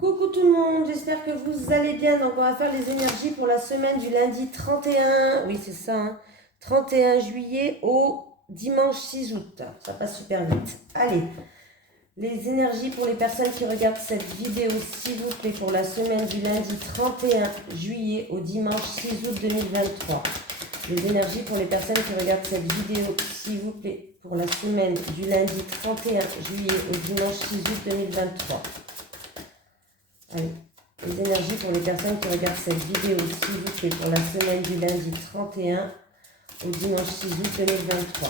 Coucou tout le monde, j'espère que vous allez bien. Donc on va faire les énergies pour la semaine du lundi 31, oui c'est ça, 31 juillet au dimanche 6 août. Ça passe super vite. Allez, les énergies pour les personnes qui regardent cette vidéo, s'il vous plaît, pour la semaine du lundi 31 juillet au dimanche 6 août 2023. Les énergies pour les personnes qui regardent cette vidéo, s'il vous plaît, pour la semaine du lundi 31 juillet au dimanche 6 août 2023. Allez, les énergies pour les personnes qui regardent cette vidéo, s'il vous plaît, pour la semaine du lundi 31 au dimanche 6 août 2023.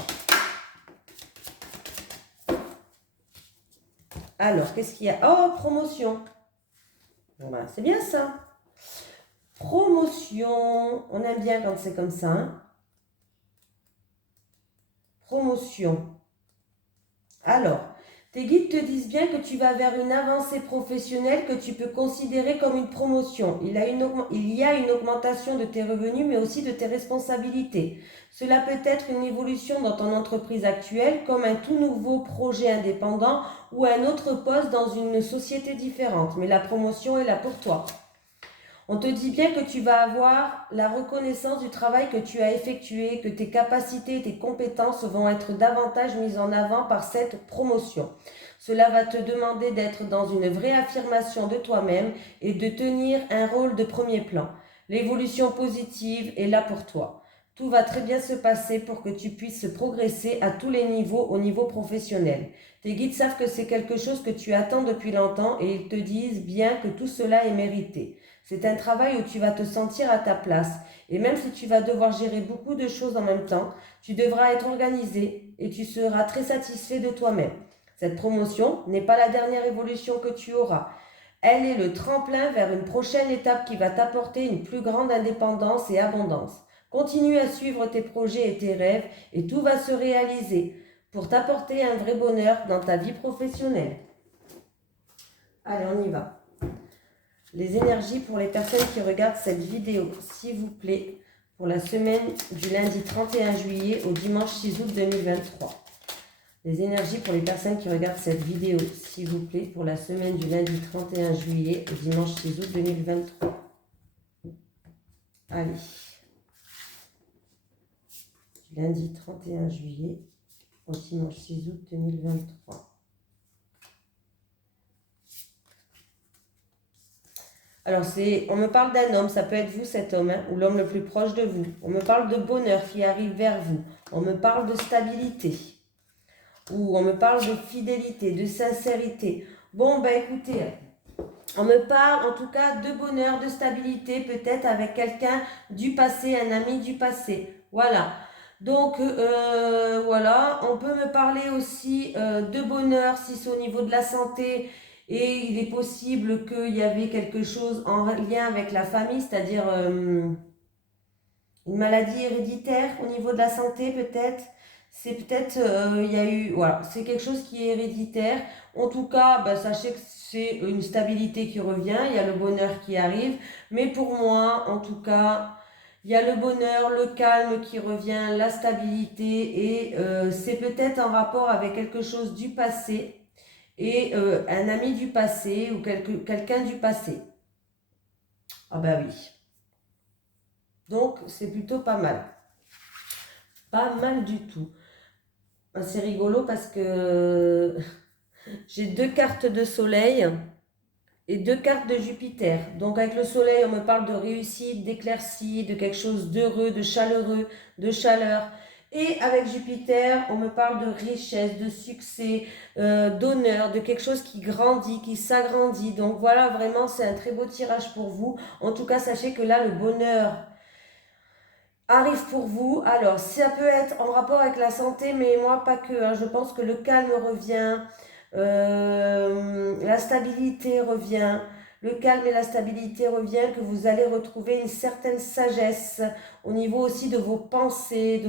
Alors, qu'est-ce qu'il y a? Oh, promotion. Voilà, c'est bien ça. Promotion. On aime bien quand c'est comme ça. Hein. Promotion. Alors, tes guides te disent bien que tu vas vers une avancée professionnelle que tu peux considérer comme une promotion. Il y a une augmentation de tes revenus, mais aussi de tes responsabilités. Cela peut être une évolution dans ton entreprise actuelle, comme un tout nouveau projet indépendant ou un autre poste dans une société différente. Mais la promotion est là pour toi. On te dit bien que tu vas avoir la reconnaissance du travail que tu as effectué, que tes capacités et tes compétences vont être davantage mises en avant par cette promotion. Cela va te demander d'être dans une vraie affirmation de toi-même et de tenir un rôle de premier plan. L'évolution positive est là pour toi. Tout va très bien se passer pour que tu puisses progresser à tous les niveaux au niveau professionnel. Tes guides savent que c'est quelque chose que tu attends depuis longtemps et ils te disent bien que tout cela est mérité. C'est un travail où tu vas te sentir à ta place. Et même si tu vas devoir gérer beaucoup de choses en même temps, tu devras être organisé et tu seras très satisfait de toi-même. Cette promotion n'est pas la dernière évolution que tu auras. Elle est le tremplin vers une prochaine étape qui va t'apporter une plus grande indépendance et abondance. Continue à suivre tes projets et tes rêves et tout va se réaliser pour t'apporter un vrai bonheur dans ta vie professionnelle. Allez, on y va. Les énergies pour les personnes qui regardent cette vidéo, s'il vous plaît, pour la semaine du lundi 31 juillet au dimanche 6 août 2023. Les énergies pour les personnes qui regardent cette vidéo, s'il vous plaît, pour la semaine du lundi 31 juillet au dimanche 6 août 2023. Allez. Du lundi 31 juillet au dimanche 6 août 2023. Alors, on me parle d'un homme, ça peut être vous cet homme, hein, ou l'homme le plus proche de vous. On me parle de bonheur qui arrive vers vous. On me parle de stabilité. Ou on me parle de fidélité, de sincérité. Bon, ben écoutez, on me parle en tout cas de bonheur, de stabilité, peut-être avec quelqu'un du passé, un ami du passé. Voilà. Donc, voilà, on peut me parler aussi de bonheur si c'est au niveau de la santé. Et il est possible qu'il y avait quelque chose en lien avec la famille, c'est-à-dire une maladie héréditaire au niveau de la santé peut-être. C'est peut-être, il y a eu, voilà, c'est quelque chose qui est héréditaire. En tout cas, bah, sachez que c'est une stabilité qui revient, il y a le bonheur qui arrive. Mais pour moi, en tout cas, il y a le bonheur, le calme qui revient, la stabilité. Et c'est peut-être en rapport avec quelque chose du passé et un ami du passé ou quelqu'un du passé. Ah bah oui. Donc c'est plutôt pas mal. Pas mal du tout. C'est rigolo parce que j'ai 2 cartes de soleil et 2 cartes de Jupiter. Donc avec le soleil, on me parle de réussite, d'éclaircie, de quelque chose d'heureux, de chaleureux, de chaleur. Et avec Jupiter, on me parle de richesse, de succès, d'honneur, de quelque chose qui grandit, qui s'agrandit. Donc voilà, vraiment, c'est un très beau tirage pour vous. En tout cas, sachez que là, le bonheur arrive pour vous. Alors, ça peut être en rapport avec la santé, mais moi, pas que. Hein. Je pense que le calme revient, la stabilité revient. Le calme et la stabilité reviennent, que vous allez retrouver une certaine sagesse au niveau aussi de vos pensées, de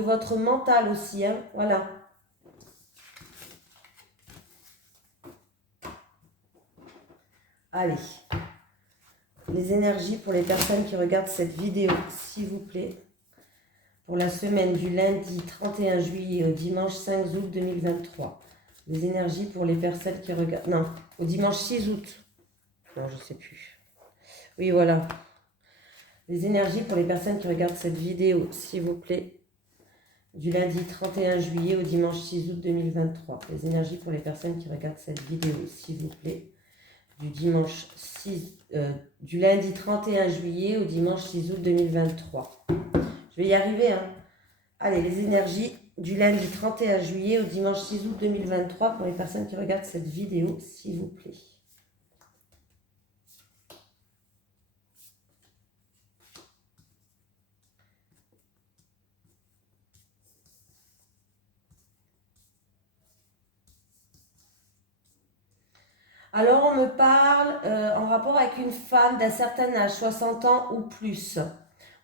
votre mental aussi. Hein. Voilà. Allez. Les énergies pour les personnes qui regardent cette vidéo, s'il vous plaît. Pour la semaine du lundi 31 juillet au dimanche 5 août 2023. Les énergies pour les personnes qui regardent... Non, au dimanche 6 août. Non, je sais plus. Oui, voilà. Les énergies pour les personnes qui regardent cette vidéo, s'il vous plaît. Du lundi 31 juillet au dimanche 6 août 2023. Les énergies pour les personnes qui regardent cette vidéo, s'il vous plaît. Du lundi 31 juillet au dimanche 6 août 2023. Je vais y arriver, hein. Allez, les énergies du lundi 31 juillet au dimanche 6 août 2023 pour les personnes qui regardent cette vidéo, s'il vous plaît. Alors, on me parle en rapport avec une femme d'un certain âge, 60 ans ou plus.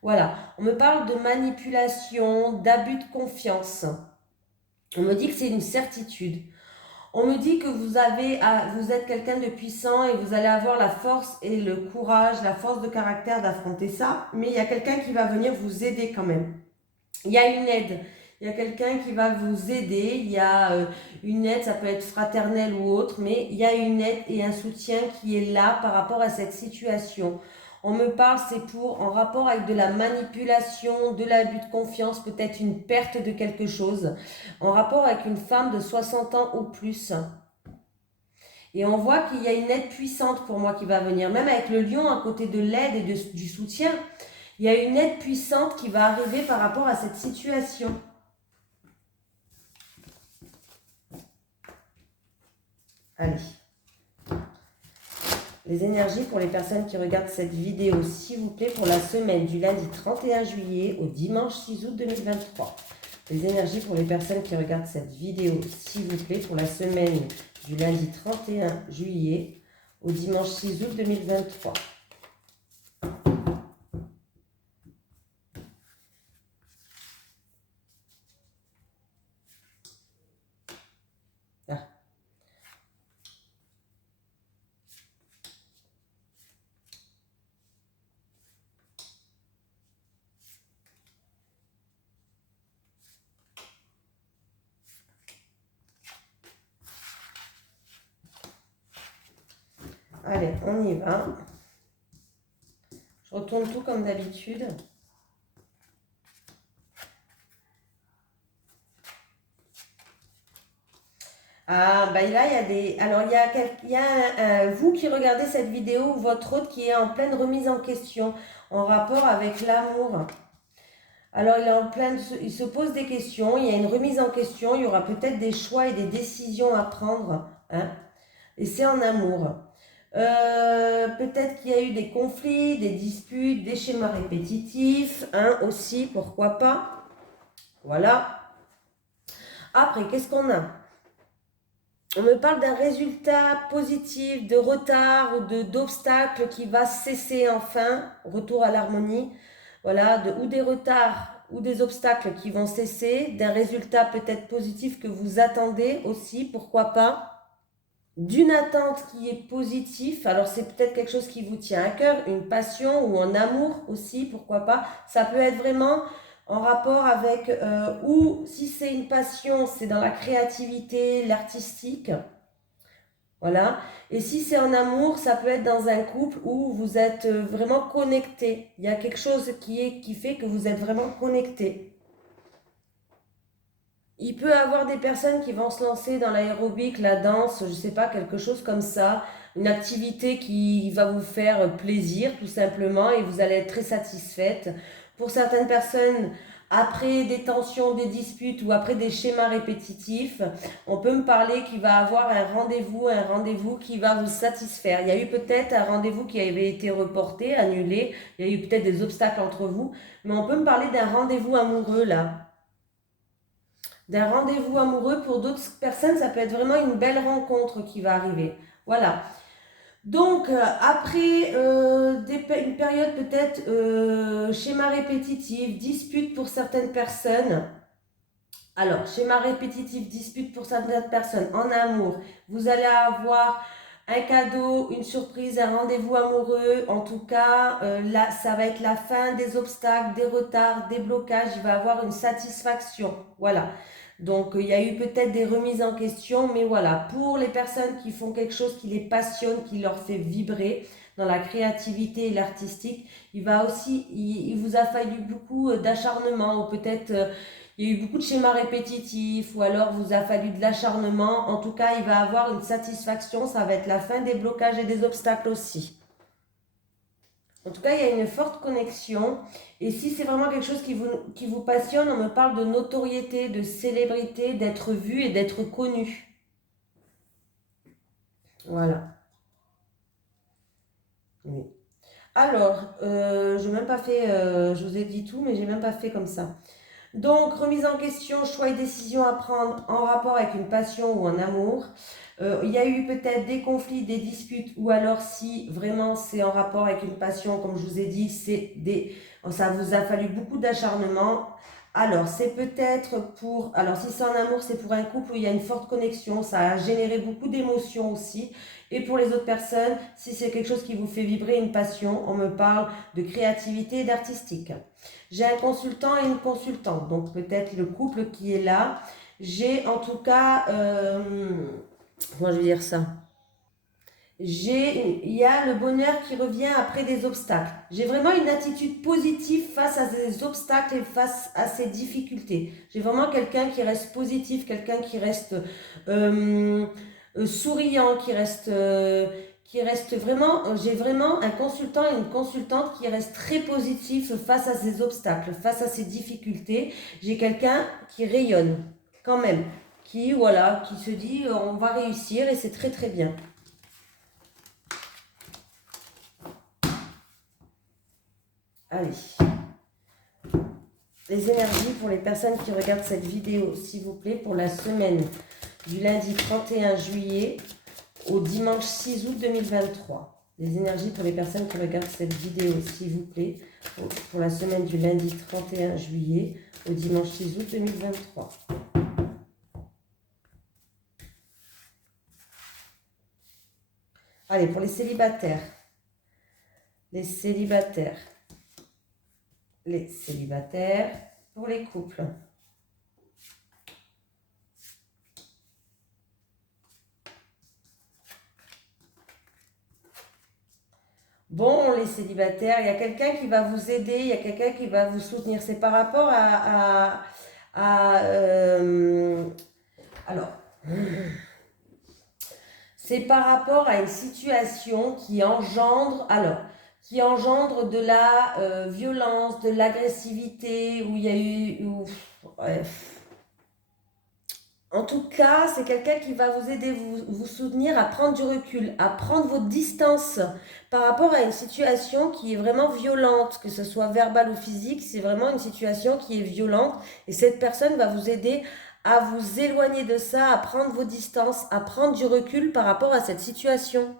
Voilà, on me parle de manipulation, d'abus de confiance. On me dit que c'est une certitude. On me dit que vous êtes quelqu'un de puissant et vous allez avoir la force et le courage, la force de caractère d'affronter ça. Mais il y a quelqu'un qui va venir vous aider quand même. Il y a une aide. Il y a quelqu'un qui va vous aider. Il y a une aide, ça peut être fraternelle ou autre, mais il y a une aide et un soutien qui est là par rapport à cette situation. On me parle, c'est pour en rapport avec de la manipulation, de l'abus de confiance, peut-être une perte de quelque chose, en rapport avec une femme de 60 ans ou plus. Et on voit qu'il y a une aide puissante pour moi qui va venir, même avec le lion à côté de l'aide et du soutien. Il y a une aide puissante qui va arriver par rapport à cette situation. Allez. Les énergies pour les personnes qui regardent cette vidéo, s'il vous plaît, pour la semaine du lundi 31 juillet au dimanche 6 août 2023. Les énergies pour les personnes qui regardent cette vidéo, s'il vous plaît, pour la semaine du lundi 31 juillet au dimanche 6 août 2023. Ah. Allez, on y va. Je retourne tout comme d'habitude. Ah, bah là, il y a des... Alors, il y a vous qui regardez cette vidéo, ou votre hôte qui est en pleine remise en question, en rapport avec l'amour. Alors, il se pose des questions, il y a une remise en question, il y aura peut-être des choix et des décisions à prendre, hein, et c'est en amour. Peut-être qu'il y a eu des conflits, des disputes, des schémas répétitifs, hein, aussi, pourquoi pas. Voilà. Après, qu'est-ce qu'on a? On me parle d'un résultat positif, de retard ou d'obstacle qui va cesser enfin, retour à l'harmonie, voilà, ou des retards ou des obstacles qui vont cesser, d'un résultat peut-être positif que vous attendez aussi, pourquoi pas, d'une attente qui est positive, alors c'est peut-être quelque chose qui vous tient à cœur, une passion ou un amour aussi, pourquoi pas, ça peut être vraiment en rapport avec, ou si c'est une passion, c'est dans la créativité, l'artistique, voilà. Et si c'est en amour, ça peut être dans un couple où vous êtes vraiment connecté. Il y a quelque chose qui fait que vous êtes vraiment connecté. Il peut y avoir des personnes qui vont se lancer dans l'aérobic, la danse, je ne sais pas, quelque chose comme ça, une activité qui va vous faire plaisir tout simplement et vous allez être très satisfaite. Pour certaines personnes, après des tensions, des disputes ou après des schémas répétitifs, on peut me parler qu'il va avoir un rendez-vous qui va vous satisfaire. Il y a eu peut-être un rendez-vous qui avait été reporté, annulé, il y a eu peut-être des obstacles entre vous, mais on peut me parler d'un rendez-vous amoureux là. D'un rendez-vous amoureux. Pour d'autres personnes, ça peut être vraiment une belle rencontre qui va arriver. Voilà. Donc, après une période peut-être schéma répétitif, dispute pour certaines personnes. Alors, schéma répétitif, dispute pour certaines personnes en amour. Vous allez avoir un cadeau, une surprise, un rendez-vous amoureux. En tout cas, là, ça va être la fin des obstacles, des retards, des blocages. Il va y avoir une satisfaction. Voilà. Donc, il y a eu peut-être des remises en question, mais voilà, pour les personnes qui font quelque chose qui les passionne, qui leur fait vibrer dans la créativité et l'artistique, il vous a fallu beaucoup d'acharnement, ou peut-être il y a eu beaucoup de schémas répétitifs, ou alors vous a fallu de l'acharnement. En tout cas, il va avoir une satisfaction, ça va être la fin des blocages et des obstacles aussi. En tout cas, il y a une forte connexion. Et si c'est vraiment quelque chose qui vous passionne, on me parle de notoriété, de célébrité, d'être vu et d'être connu. Voilà. Oui. Alors, je n'ai même pas fait, je vous ai dit tout, mais j'ai même pas fait comme ça. Donc, remise en question, choix et décision à prendre en rapport avec une passion ou un amour. Il y a eu peut-être des conflits, des disputes, ou alors si vraiment c'est en rapport avec une passion, comme je vous ai dit, ça vous a fallu beaucoup d'acharnement. Alors, c'est peut-être pour, alors si c'est en amour, c'est pour un couple où il y a une forte connexion, ça a généré beaucoup d'émotions aussi. Et pour les autres personnes, si c'est quelque chose qui vous fait vibrer, une passion, on me parle de créativité et d'artistique. J'ai un consultant et une consultante, donc peut-être le couple qui est là. J'ai en tout cas, comment je vais dire ça? Il y a le bonheur qui revient après des obstacles. J'ai vraiment une attitude positive face à ces obstacles et face à ces difficultés. J'ai vraiment quelqu'un qui reste positif, quelqu'un qui reste souriant, qui reste vraiment. J'ai vraiment un consultant et une consultante qui reste très positif face à ces obstacles, face à ces difficultés. J'ai quelqu'un qui rayonne quand même, voilà, qui se dit on va réussir et c'est très très bien. Allez, les énergies pour les personnes qui regardent cette vidéo, s'il vous plaît, pour la semaine du lundi 31 juillet au dimanche 6 août 2023. Les énergies pour les personnes qui regardent cette vidéo, s'il vous plaît, pour la semaine du lundi 31 juillet au dimanche 6 août 2023. Allez, pour les célibataires. Les célibataires. Les célibataires, pour les couples. Bon, les célibataires, il y a quelqu'un qui va vous aider, il y a quelqu'un qui va vous soutenir. C'est par rapport alors, c'est par rapport à une situation qui engendre de la violence, de l'agressivité, où il y a eu, bref. En tout cas, c'est quelqu'un qui va vous aider, vous soutenir à prendre du recul, à prendre votre distance par rapport à une situation qui est vraiment violente, que ce soit verbal ou physique, c'est vraiment une situation qui est violente et cette personne va vous aider à vous éloigner de ça, à prendre vos distances, à prendre du recul par rapport à cette situation.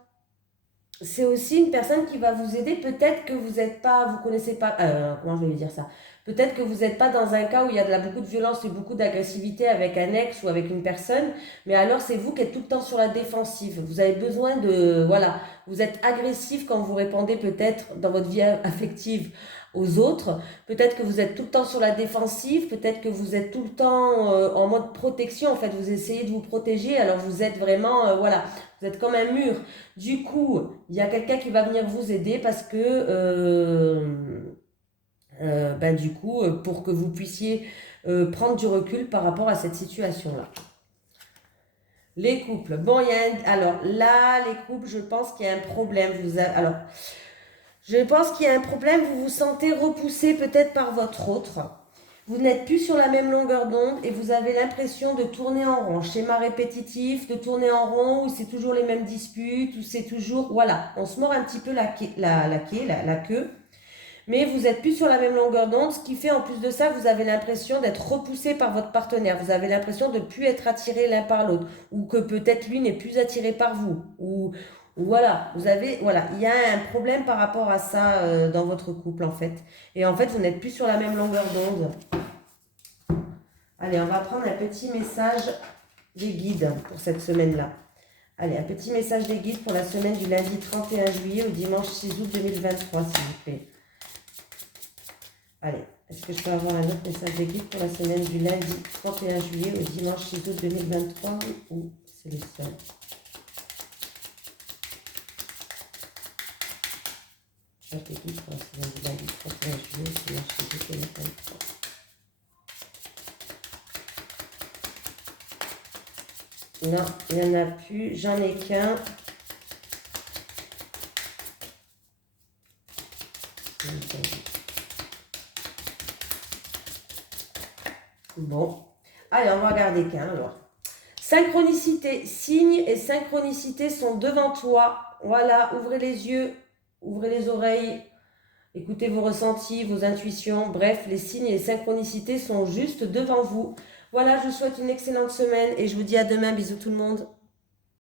C'est aussi une personne qui va vous aider. Peut-être que vous n'êtes pas, vous connaissez pas, comment je vais dire ça? Peut-être que vous n'êtes pas dans un cas où il y a beaucoup de violence et beaucoup d'agressivité avec un ex ou avec une personne, mais alors c'est vous qui êtes tout le temps sur la défensive. Vous avez besoin de, voilà, vous êtes agressif quand vous répondez peut-être dans votre vie affective aux autres. Peut-être que vous êtes tout le temps sur la défensive, peut-être que vous êtes tout le temps en mode protection. En fait, vous essayez de vous protéger, alors vous êtes vraiment, voilà, vous êtes comme un mur. Du coup, il y a quelqu'un qui va venir vous aider parce que, du coup, pour que vous puissiez prendre du recul par rapport à cette situation-là. Les couples. Bon, alors là, les couples, je pense qu'il y a un problème. Alors, je pense qu'il y a un problème. Vous vous sentez repoussé peut-être par votre autre. Vous n'êtes plus sur la même longueur d'onde et vous avez l'impression de tourner en rond. Schéma répétitif, de tourner en rond, où c'est toujours les mêmes disputes, où c'est toujours... Voilà, on se mord un petit peu la queue. Mais vous n'êtes plus sur la même longueur d'onde, ce qui fait en plus de ça, vous avez l'impression d'être repoussé par votre partenaire. Vous avez l'impression de ne plus être attiré l'un par l'autre. Ou que peut-être lui n'est plus attiré par vous. Ou voilà, il y a un problème par rapport à ça dans votre couple en fait. Et en fait, vous n'êtes plus sur la même longueur d'onde. Allez, on va prendre un petit message des guides pour cette semaine-là. Allez, un petit message des guides pour la semaine du lundi 31 juillet au dimanche 6 août 2023, s'il vous plaît. Allez. Est-ce que je peux avoir un autre message de guide pour la semaine du lundi 31 juillet au dimanche 6 août 2023 ou c'est les seuls? Message de guide pour la semaine du lundi 31 juillet au dimanche 6 août 2023. Non, il n'y en a plus. J'en ai qu'un. Bon. Allez, on va regarder qu'un alors. Synchronicité. Signes et synchronicité sont devant toi. Voilà, ouvrez les yeux, ouvrez les oreilles, écoutez vos ressentis, vos intuitions. Bref, les signes et les synchronicités sont juste devant vous. Voilà, je vous souhaite une excellente semaine et je vous dis à demain. Bisous tout le monde.